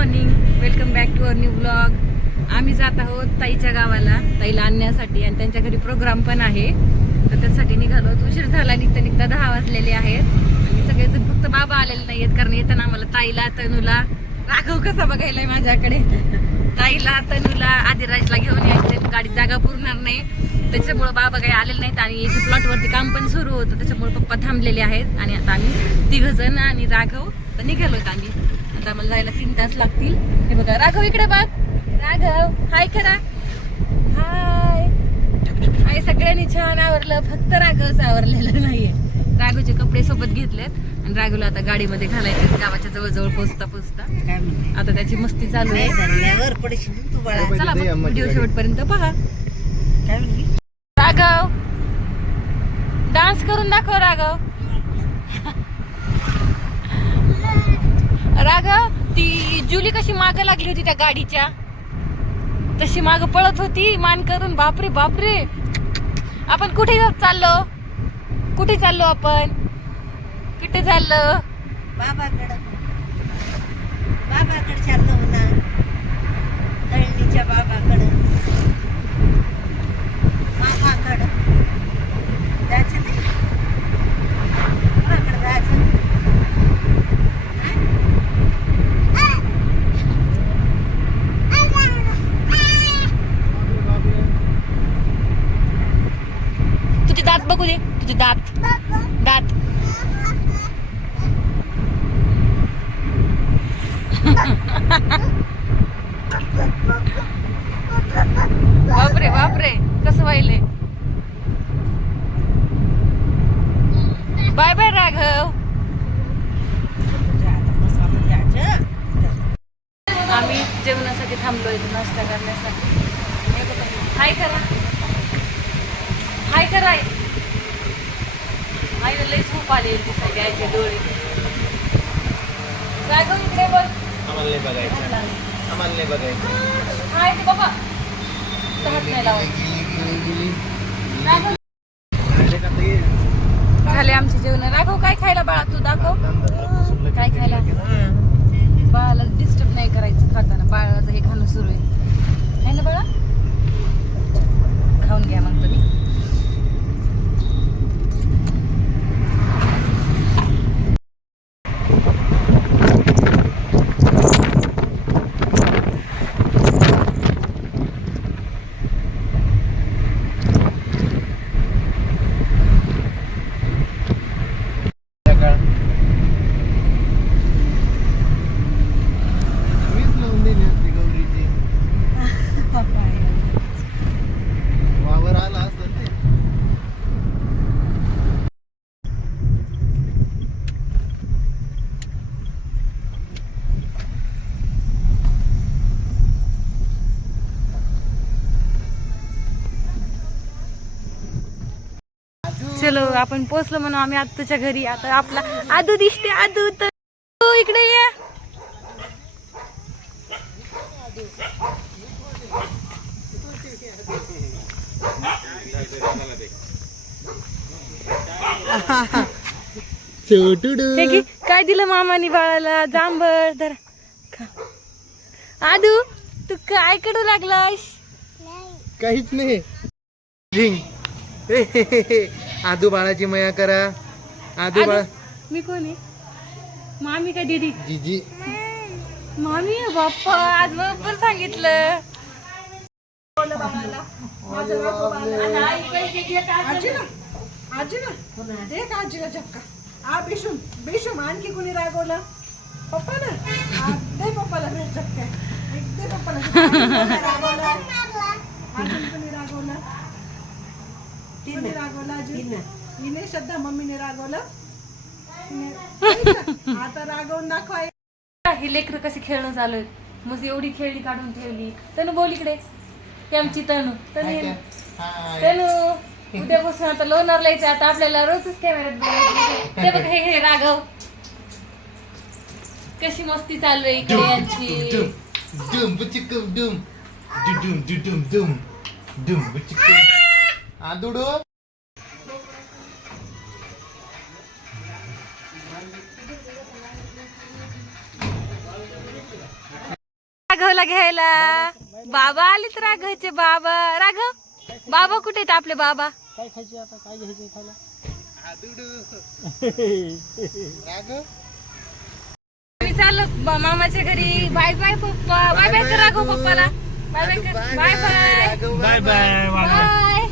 Morning welcome back to our new blog आम्ही जात आहोत ताईच्या गावाला ताईला आणण्यासाठी आणि त्यांच्या घरी प्रोग्राम पण आहे. तर त्यासाठी निघालो उशीर झाला निघता निघता दहा वाजलेले आहेत. आणि सगळेजण फक्त बाबा आलेले नाही आहेत कारण येताना आम्हाला ताईला तनूला राघव कसा बघायलाय माझ्याकडे? ताईला तनूला आदिराजला घेऊन यायचे गाडीत जागा पुरणार नाही. त्याच्यामुळं बाबा काही आलेले नाहीत आणि इथे प्लॉटवरती काम पण सुरू होतं. त्याच्यामुळे पप्पा थांबलेले आहेत. आणि आता आम्ही तिघ जण आणि राघव तर निघालोत आम्ही. आता आम्हाला जायला तीन तास लागतील. हे बघा राघव इकडे बघ. राघव हाय करा हाय. हाय सगळ्यांनी छान आवरलं. फक्त राघवच आवरलेलं नाहीये. राघवचे कपडे सोबत घेतलेत आणि राघवला आता गाडीमध्ये घालायचे गावाच्या जवळ पोचता पोचता. काय म्हणते? आता त्याची मस्ती चालू आहे. चला व्हिडिओ शेवटपर्यंत पहा. काय म्हणली राघव. डान्स करून दाखव राघव. राग ती जुली कशी माग लागली होती त्या गाडीच्या? तशी माग पळत होती मान करून बापरे बापरे. आपण कुठे चाललो? कुठे चाललो आपण? कुठे चाललो? बाबाकडं. बाबाकडे चाललो ना तळणीच्या बाबाकडं मामाकडं जायचं नाही कोणाकडं जायचं तुझे दात बघू दे तुझे दात दात बापरे बापरे कसं व्हायले बाय बाय राघव. आम्ही जेवणासाठी थांबलोय नाश्ता करण्यासाठी. हाय करा. हाय करा. आईला लई झोप आली दिसायची आईचे डोळे. राघव इकडे बघ. आम्हाला नाही बघायचं. आम्हाला नाही बघायचं. झाले आमचे जेवण. राघव काय खायला बाळा तू? दाखव. काय खायला? बाळाला डिस्टर्ब नाही करायचं खाताना. बाळाचं हे खाणं सुरू आहे. ना बाळा? खाऊन घ्या मग तुम्ही. चलो आपण पोचलो म्हणून आम्ही आत्ताच्या घरी. आता आपला आदू दिसते आदू. तर तू इकडे ये. हे की काय दिलं मामानी बाळाला? जांभळ धर. खा. आदू तू काय कडू लागलास काहीच नाही. आदू बाळाची मया करा. आदू बाळा मी कोण आहे? मामी का दीदी? जीजी. मामी बाप्पा. आज बरोबर सांगितलं. आजी ना आजी ना. दे का आजीला झपका. आ बेशुम बेशुम आणखी कोणी रागवलं? पप्पा ना? आ, दे पप्पाला भेट झपक्या एक दे पप्पाला. झपका. रागवलं? अजून कोणी रागवलं? कोणी रागवलं अजून हिने श्रद्धा मम्मीने रागवलं हिने- आता रागवून दाखवाय ही लेकरं कशी खेळणं चालू आहे मग एवढी खेळली काढून ठेवली तनु बोल इकडे ही आमची तनु तनु ये. तनु उद्यापासून आता लोणारला यायचं आता आपल्याला रोजच कॅमेऱ्यात बघायचं ते बघ हे हे राघव कशी मस्ती चालू आहे इकडे यांची डुम बुचिकम डुम डुडुम डुडुम डुम डुम बुचिकम आदुडू राघवला घ्यायला. बाबा आलेत राघवचे बाबा. राघव बाबा कुठे आहेत आपले बाबा? काय खायचे आता? काय घ्यायचे खायला? राघव. मी चाललो ब- मामाच्या घरी. बाय बाय पप्पा. बाय बाय कर राघव पप्पाला. बाय बाय कर. Bye bye bye bye.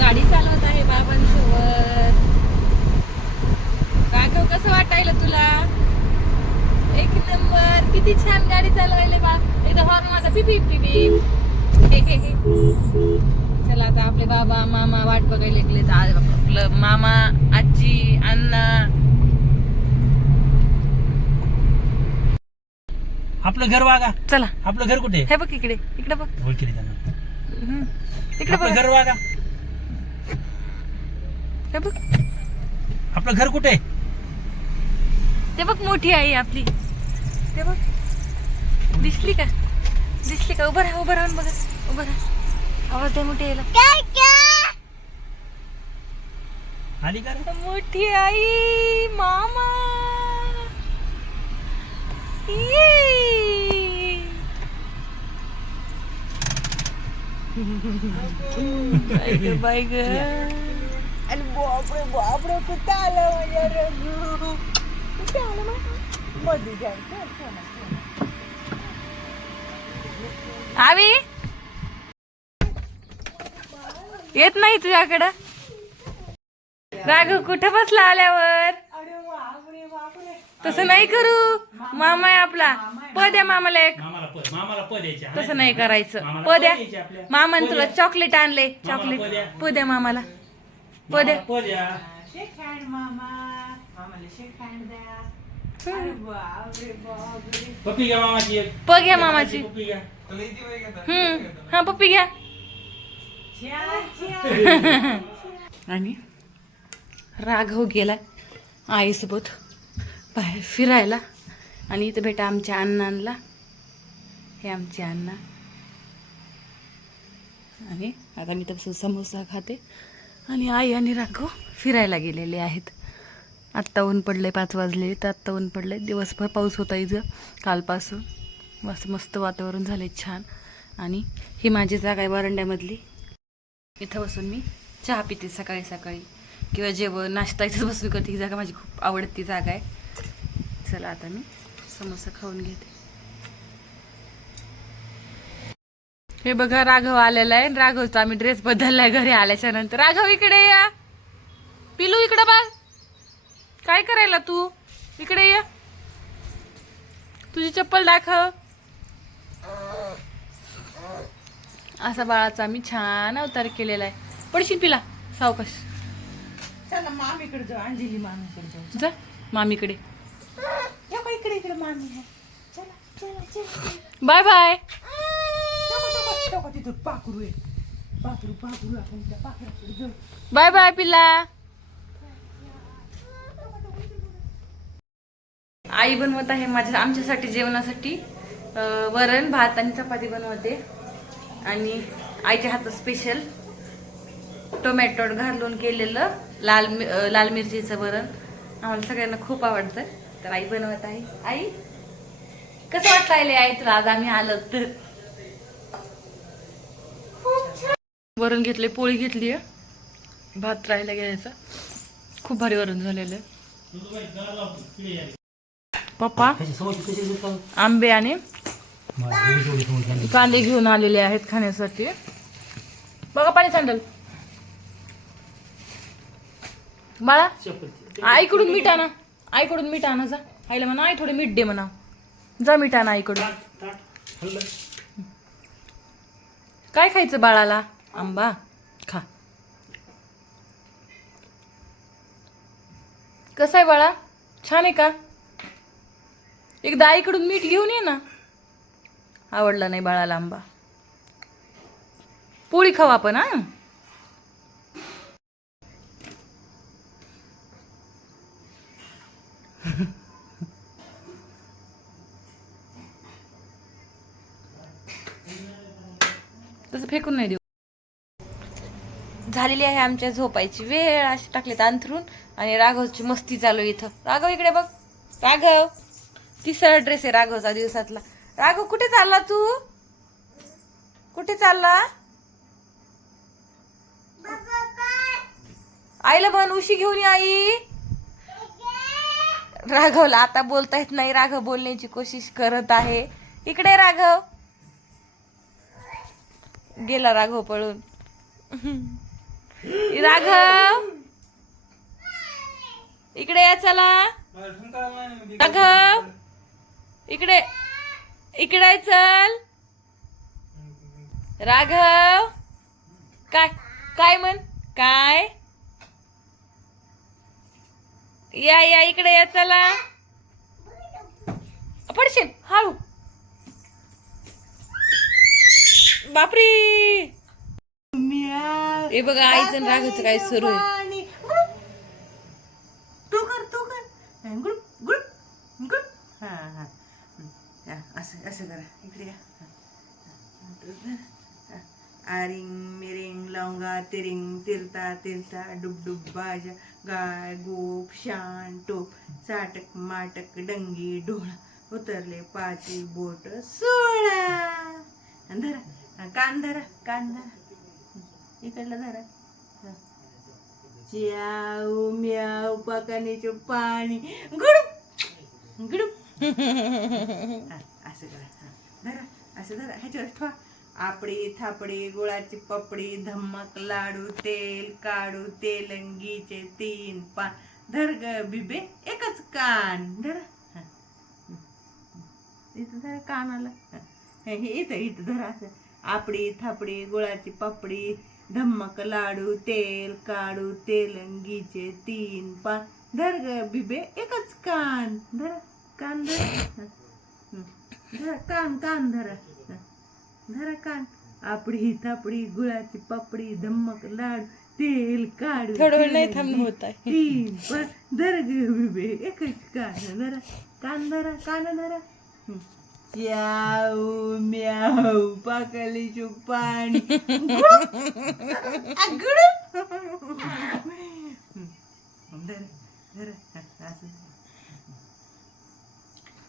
गाडी चालवत आहे बाबांसोबत. राघव कसं वाटायला तुला? एक नंबर. किती छान गाडी चालवायला बा. एकदा हॉर्न माझा पिपी पिपी चला आता आपले बाबा मामा वाट बघायला लागले आपलं मामा आजी अण्णा. आपलं घर वागा. चला. आपलं घर कुठे? हे बघ इकडे. इकडे बघ. त्यांना. हम्म. इकडे बघ. आपलं घर वागा. हे बघ. आपलं घर कुठे? ते बघ मोठी आई आपली. ते बघ. दिसली का? दिसली का? उभं राहा उभं राहून बघा. उभं राहा. आवाज दे मोठी यायला आली का रे? मोठी आई मामा. ये. बाय ग बाय ग. रघु माझं मध्ये जायचं चला, चला. आवी येत नाही तुझ्याकडं? राघव कुठं बसला आल्यावर? तसं नाही करू. मामा आहे आपला. प द्या मामाला एक. मामाला मामाला तसं नाही करायचं. मामाला प द्या. मामाने तुला. चॉकलेट आणले चॉकलेट पद द्या. प द्या मामाला. प मामाला द्या पद या शेक हँड मामा. मामाला शेक हँड द्या अरे पप्पी घ्या मामाची एक. प घ्या मामाची. पप्पी घ्या. हम्म हा. पप्पी घ्या. छ्या, छ्या. आणि राघव गेला आईसोबत बाहेर फिरायला. आणि इथं भेटा आमच्या अण्णांना हे आमचे अण्णा. आणि आता मी तसं समोसा खाते. आणि आई आणि राखो फिरायला गेलेले आहेत. आत्ता ऊन पडले पाच वाजले तर आत्ता ऊन पडले दिवसभर पाऊस होता इथं. कालपासून मस्त मस्त वातावरण झाले छान. आणि ही माझी जागा आहे वरंड्यामधली. इथं बसून मी चहा पिते सकाळी सकाळी. किंवा जेवण नाश्ता इथंच बसून करते. ही जागा माझी खूप आवडती जागा आहे. चला आता मी समोसा खाऊन घेते. हे बघा राघव आलेला आहे. राघवचा आम्ही ड्रेस बदललाय घरी आल्याच्यानंतर. राघव इकडे या. पिलू इकडे बघ. काय करायला तू? इकडे ये. तुझी चप्पल दाखव. असा बाळाचा आम्ही छान अवतार केलेला आहे. पडशील पिला. सावकाश. चला मामीकडे जाऊ. अंजली मामीकडे जाऊ. जा मामीकडे. इकडे इकडे मामी आहे. चला चला चला. Bye bye. टोका टोका तिथून पाखरू आहे पाखरू पाखरू आपण त्या पाखराकडे जाऊ बाय बाय पिल्ला आई बनवत आहे माझ्या आमच्यासाठी जेवणासाठी वरण भात आणि चपाती बनवते. आणि आईच्या हातात स्पेशल टोमॅटो घालून केलेलं लाल लाल मिरचीचं वरण. आम्हाला सगळ्यांना खूप आवडतं. तर आई बनवत आहे. आई कसं वाटलं आले आई तुला? आज आम्ही आलो तर. वरण घेतले पोळी घेतली भात राहायला घ्यायचा खूप भारी वरण झालेलं आहे पप्पा? आंबे आणि. कांदे घेऊन आलेले आहेत खाण्यासाठी बघा पाणी सांडल बाळा. आईकडून मीठ आणा आईकडून मीठ आणा जा आईला म्हणा आई थोडं मीठ दे म्हणा जा मीठ आणा आईकडून. काय खायचं बाळाला आंबा खा. कसं आहे बाळा? छान आहे का? एकदा आईकडून मीठ घेऊन ये ना. आवडला नाही बाळाला आंबा. पोळी खाऊ आपण हां? झालेली आहे आमच्या झोपायची वेळ अशी टाकलीत अंथरून. आणि राघवची मस्ती चालू इथं. राघव इकडे बघ. राघव तिसरा ड्रेस आहे राघवचा दिवसातला. राघव कुठे चालला तू? कुठे चालला? आईला बन उशी घेऊन ये आई. राघवला आता बोलता येत नाही. राघव बोलण्याची कोशिश करत आहे. इकडे राघव. गेला राघव पळून. राघव. इकडे या चला. राघव. इकडे. इकडे चल. राघव. काय काय म्हण? काय? या या इकडे या चला. पडशील हळू. बापरी. हे बघा आईचं रागाचं काय सुरू आहे? आणि तू कर तू कर. गुड गुड गुड हा हा. असं असं करा. इकडे या. आरिंग मिरिंग लवंगा तिरिंग तिरता तिरता डुब डुब बाजा गाय गोप शान टोप चाटक माटक डंगी डोळा उतरले पाची बोट सोळा. धरा हा, कान धरा कान धरा. इकडला धरा. च्याऊ म्याऊ पाकानेचे पाणी गुडूप! गुडूप! असं करा धरा असं धरा. ह्याच्यावर ठेवा. आपडी थापडी गुळाची पपडी धम्मक लाडू तेल काढू तेलंगीचे तीन पान. धर ग बिबे एकच कान. धरा. इथं धरा कानाला. हा. हे इथं इथं धरा असं. आपडी थापडी गुळाची पापडी धम्मक लाडू तेल काढू तेलंगीचे तीन पान. धर ग बिबे एकच कान. धरा कान धरा. धरा कान कान धरा. धरा कान. आपडी थापडी गुळाची पापडी धम्मक लाडू तेल काढू. तीन पान. धर ग बिबे एकच कान. धरा कान धरा कान धरा. याऊ म्याऊ पाकलीचे पाणी आगडू. धर धर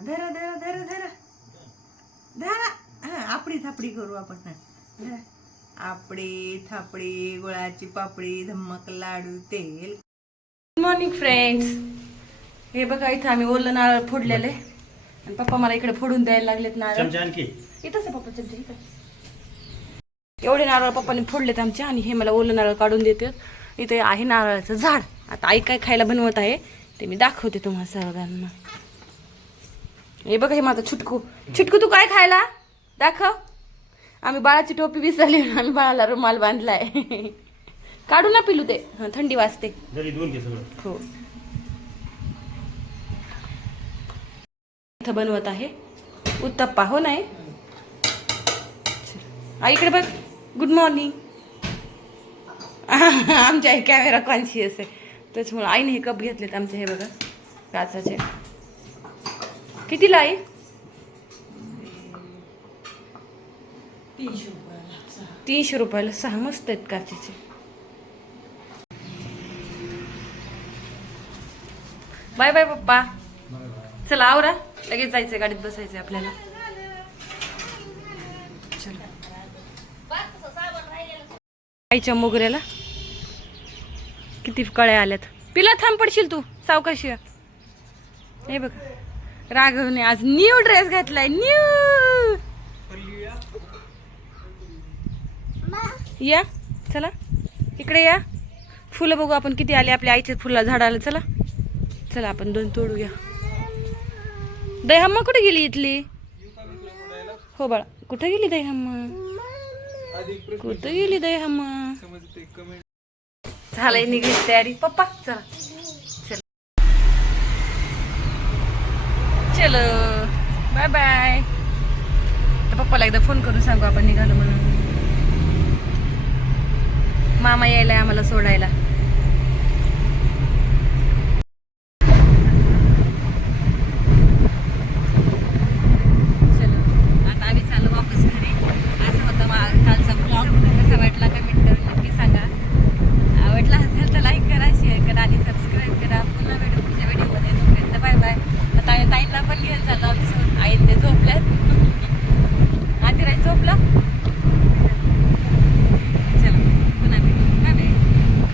धरा धरा धरा धरा. हा आपडी थापडी करू आपण. धरा. आपडी थापडी गुळाची पापडी धम्मक लाडू तेल. गुड मॉर्निंग फ्रेंड्स हे बघा इथं आम्ही ओलं नारळ फोडलेले आणि पप्पा मला इकडे फोडून द्यायला लागलेत नारळ. चमचा आणखी. इथंच आहे पप्पा चमचे इथं. एवढे नारळ पप्पाने फोडलेत आमचे आणि हे मला ओलं नारळ काढून देतात इथे आहे नारळाचं झाड. आता आई काय खायला बनवत आहे ते मी दाखवते तुम्हाला सर्वांना. हे बघा हे माझं छुटकू. छुटकू तू काय खायला? दाखव. आम्ही बाळाची टोपी विसरली आम्ही बाळाला रुमाल बांधलाय. काढू ना पिलू ते. हं, थंडी वाजते. जरी दोन घे सगळं. हो. इथं बनवत आहे. उत्तप्पा हो नाही? आई इकडे बघ. गुड मॉर्निंग आमच्या आई कॅमेरा कॉन्शियस आहे. त्याच्यामुळे आईने हे कप घेतलेत आमचे हे बघा. काचाचे. कितीला आई? तीनशे रुपयाला सहा मस्त आहेत काचेचे. बाय बाय पप्पा. चला आवरा. लगेच जायचंय गाडीत बसायचंय आपल्याला. चला. आईच्या मोगऱ्याला. किती कळ्या आल्यात. पिला थांब पडशील तू सावकाशी या. हे बघ. राघवने आज न्यू ड्रेस घातलाय न्यू या. चला. इकडे या. फुलं बघू आपण किती आले आपल्या आईच्या फुला झाडाला. चला. चला आपण दोन तोडूया दहीहम्मा कुठे गेली इथली? हो बाळा कुठे गेली दहीहम्मा? कुठे गेली दहीहम्मा? झालंय निघली तयारी. पप्पा चला. चल. चलो. बाय बाय तर पप्पाला एकदा फोन करून सांगू आपण निघालो म्हणून. मामा यायला आम्हाला सोडायला.